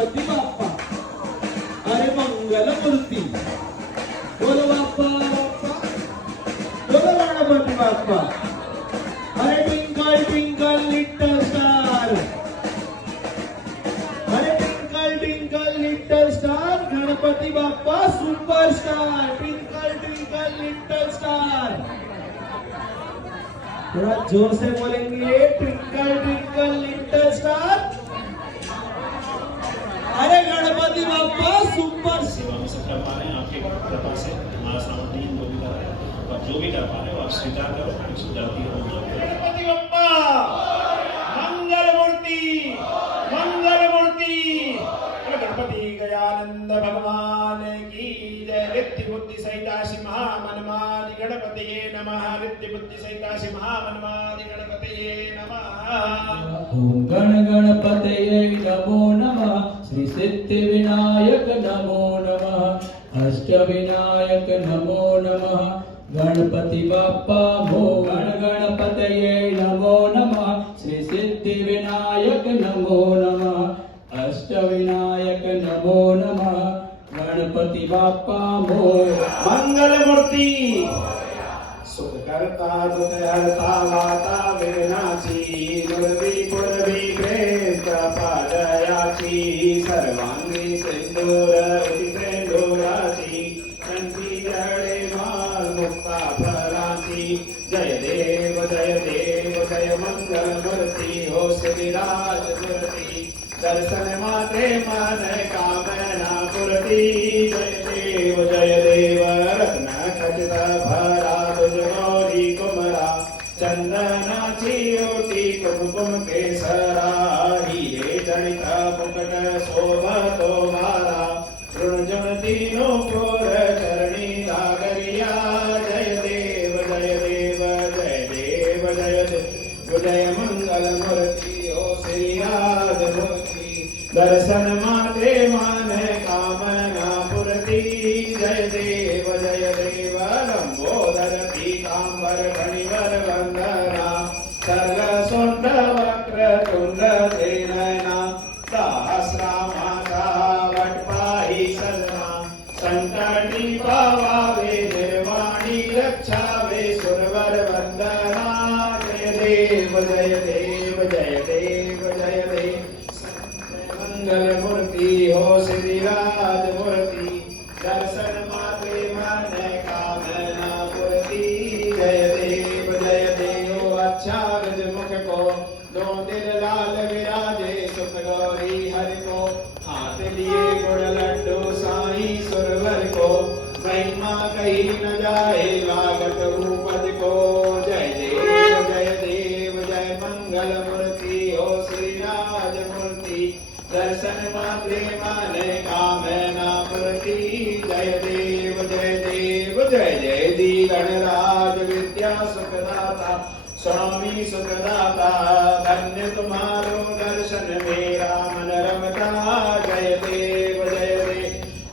गणपती बाप्पा अरे मंगल मूर्ती बोलो बाप्पा बाप्पा बोलो गणपती बाप्पा अरे ट्विंकल ट्विंकल लिटल स्टार अरे twinkle twinkle little star Ganpati Bappa superstar twinkle twinkle little star थोड़ा जोर से बोलेंगे ट्विंकल ट्विंकल लिटल स्टार अरे गणपति बाप्पा सुपर सेवा में सब कर पा रहे हैं आपकी कृपा से हमारा सामने जो भी कर रहे हैं और जो भी कर पा रहे हो आप स्वीकार करो जाती हो गणपति बप्पा मंगल मूर्ति गणपति गजानंद भगवान की जय रिद्धि बुद्धि सहिता श्री महामनमादि गणपतये नमः रिद्धि बुद्धि सहिता श्री महामनमादि गणपतये नमः ओम गण गणपतये नमो नमः श्री सिद्धि विनायक नमो नमः अष्ट विनायक नमो नमः गणपति बाप्पा मो गण गणपतये नमो नमः श्री सिद्धि विनायक नमो नमः अष्ट विनायक नमो नमः गणपति बाप्पा मो मंगल मूर्ति सुख करता दुख हरता माता विनाची दुर्वी पुरवी प्रेम कृपा दयाची सर्वांगी सिंदूर सिंदूराची कंठी जड़े माल मुक्ता फराची जय देव जय मंगल मूर्ति हो सिद्धिराज मूर्ति दर्शन मात्रे मन कामना पूर्ति जय देव रत्न खचित भरा तुझ गौरी कुमरा चंदनाची ओटी कुमकुम केसरा हीरे जनित मुकुट शोभतो मारा ऋणजन तीनों प्रोर चरणी नागरिया जय देव जय मंगल मूर्ति ओ श्री राज मूर्ति दर्शन मात्रे मन कामना पूर्ति जय देव लंबोदर पीतांबर फणिवर वंदना सर्ग सुंड वक्र तुंड नयना सहस्रामाता वटपाही सजना संकटी पावावे निर्वाणी रक्षावे सुरवर वंदना जय देव मंगल मूर्ति हो श्रीराज मूर्ति दर्शन मात्रे मन कामना पूर्ति जय देव अच्छा गज मुख को दो दिल लाल विराजे सुख गौरी हरि को हाथ लिए गुड़ लड्डू साई सुरवर को महिमा कही न जाए लागत उपद को जय देव जय मंगल मूर्ति हो श्री राज मूर्ति दर्शन मात्रे मन कामना पूर्ति जय देव जय दी गणराज विद्या सुखदाता स्वामी सुखदाता धन्य तुम्हारो दर्शन मेरा मन रमता जय देव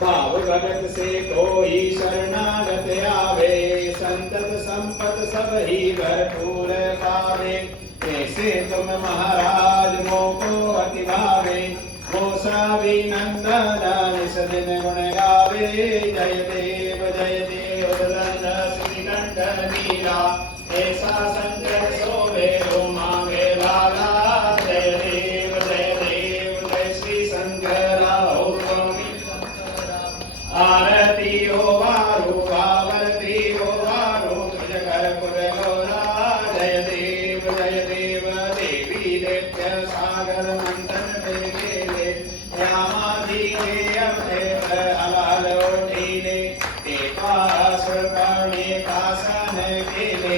भाव भगत से कोई शरणागत आवे संतत संपत सब ही भरपूर पावे ऐसे तुम महाराज मोको अति भावे मोसा भी नंदन निस दिन गुण गावे जय देव श्री कंठ नीला ऐसा संकर सोवे रो मांगे वाला जय देव जय श्री शंकरा हो स्वामी आरती हो वारो आरती हो वारो तुझ कर पुर गौरा जय देव देवी दैत्य सागर मंथन पे गेले यामाधी अवधे हलाल ओठीले ते पासुर कर्णे पासन केले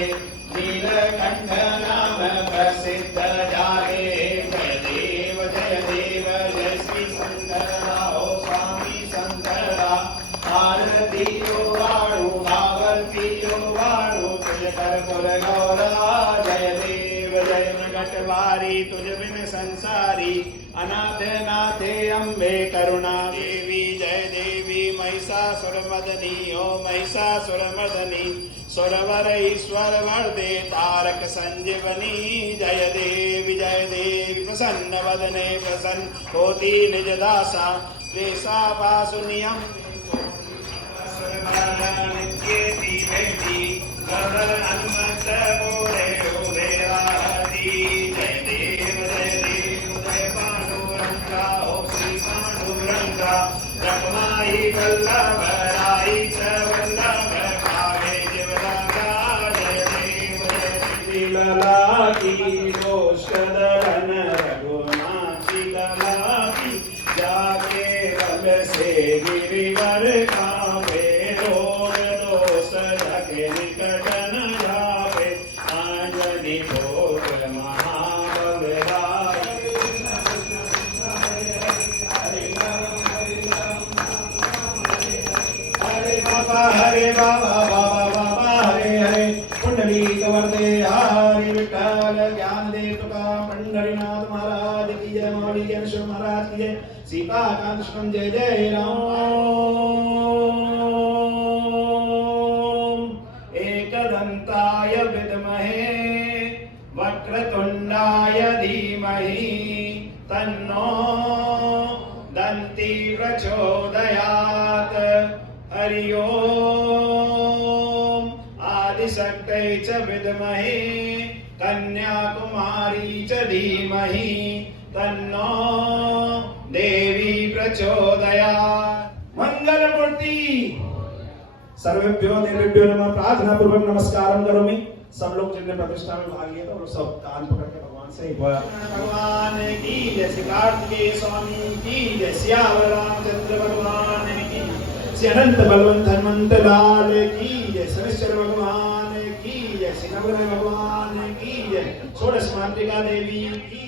नीलकंठ नाम प्रसिद्ध जागे जय देव जय श्री शंकरा हो स्वामी शंकरा आरती हो वाणु आरती हो वाणु तुझ कर पुर गौरा जय देव नगटवारी तुझ बिन संसारी अनाथ नाथे अम्बे करुणा देवी जय देवी महिषासुर मदनी ओ महिषासुर मदनी सुरवर ईश्वर वर्दे तारक संजीवनी जय देवी प्रसन्न वदने प्रसन्न होती निज दासा वेसा पासु नियम नित्येति वेति सदर हनुमत बोले उदे राहति जय देव जय पांडुरंगा हो श्री पांडुरंगा रखमाई वल्लभ राई च वल्लभ पावे जीवदाता जय देव जय लला की दोषदलन रघुनाथी लला की जाके बल से गिरिवर कावे रोग दोष जगे निकट न जावे आंजनी भोग महाबलराय हरे बाबा बाबा बाबा हरे हरे पुंडलीक वरदे हरि विठ्ठल ज्ञान देव तुका पंढरीनाथ महाराज की जय मौली ज्ञानेश्वर महाराज की जय सीता कांत कृष्ण जय जय राम एकदंताय विद्महे वक्रतुंडाय धीमहि तन्नो दन्ति प्रचोदयात् हरि ओम आदिशक्तये च विद्महे कन्याकुमारी च धीमहि तन्नो देवी प्रचोदयात् मंगल मूर्ति सर्वेभ्यो देवेभ्यो नमः प्रार्थना पूर्वक नमस्कारम करोमि सब लोग जिनने प्रतिष्ठा में भाग लिया था वो सब कान पकड़ के भगवान से एक बार भगवान की जय श्री कार्तिकेय स्वामी की जय सियावर रामचंद्र भगवान की श्री अनंत बलवंत हनुमंत लाल की जय शनिश्चर भगवान की जय श्री नवग्रह भगवान की जय षोडश मातृका देवी की